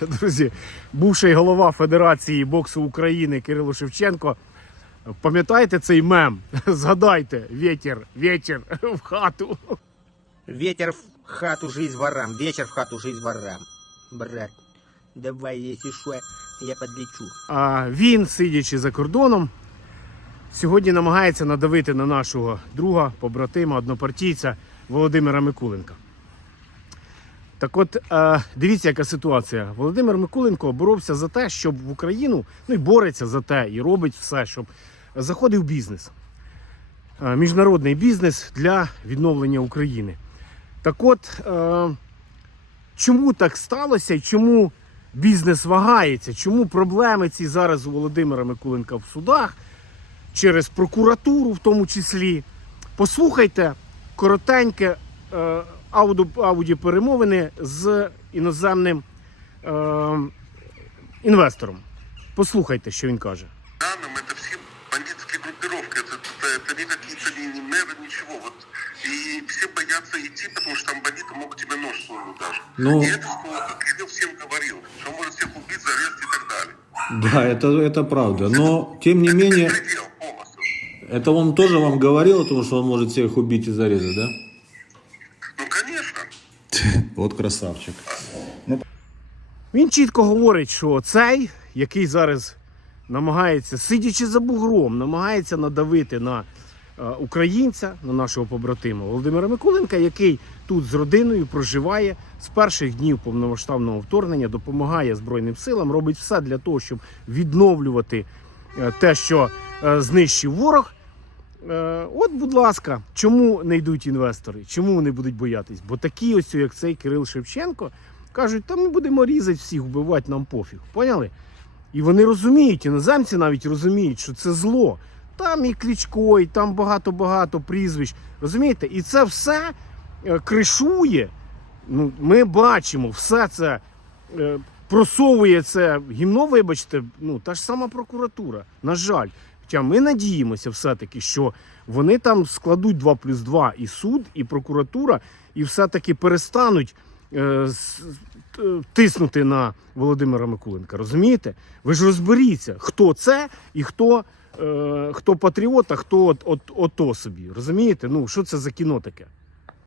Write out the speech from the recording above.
друзі, бувший голова Федерації боксу України Кирило Шевченко. Пам'ятаєте цей мем? Згадайте, вітер, вітер в хату. Ветер в хату, жизнь ворам. Вечер в хату, жизнь ворам. Брат, давай, если что, я подлечу. А він, сидячи за кордоном, сьогодні намагається надавити на нашого друга, побратима, однопартійця Володимира Микуленка. Так от, е, дивіться, яка ситуація. Володимир Микуленко боровся за те, щоб в Україну, ну і бореться за те, і робить все, щоб заходив бізнес. Е, Міжнародний бізнес для відновлення України. Так от, е, чому так сталося і чому бізнес вагається? Чому проблеми ці зараз у Володимира Микуленка в судах через прокуратуру, в тому числі? Послухайте коротеньке ауді, аудіоперемовини з іноземним е, інвестором. Послухайте, що він каже. данным это все бандитские группировки, это, это, это не какие-то не, не мэры, ничего. Вот. И все боятся идти, потому что там бандиты могут тебе нож сунуть даже. Ну- И это что, как Кирилл всем говорил, что он может всех убить, зарезать и так далее. Да, это, это правда. Но, тем не менее, Предел полностью. это он тоже вам говорил о том, что он может всех убить и зарезать, да? Ну. Вот красавчик. Він чітко говорить, що цей, який зараз намагається, сидячи за бугром, намагається надавити на е, українця, на нашого побратима Володимира Миколенка, який тут з родиною проживає з перших днів повномасштабного вторгнення, допомагає Збройним силам, робить все для того, щоб відновлювати е, те, що е, знищив ворог. Е, От, будь ласка, чому не йдуть інвестори? Чому вони будуть боятись? Бо такі ось, як цей Кирил Шевченко, кажуть, та ми будемо різати всіх, вбивати нам пофіг. Поняли? І вони розуміють, іноземці навіть розуміють, що це зло. Там і Кличко, і там багато-багато прізвищ. Розумієте? І це все е, кришує. Ну, ми бачимо, все це е, просовує це гімно, вибачте, ну, та ж сама прокуратура. На жаль. Хоча ми надіємося все-таки, що вони там складуть 2 плюс 2 і суд, і прокуратура, і все-таки перестануть е, т- тиснути на Володимира Микуленка. Розумієте? Ви ж розберіться, хто це і хто, е, хто патріот, а хто от, от, ото собі. Розумієте? Ну, що це за кіно таке?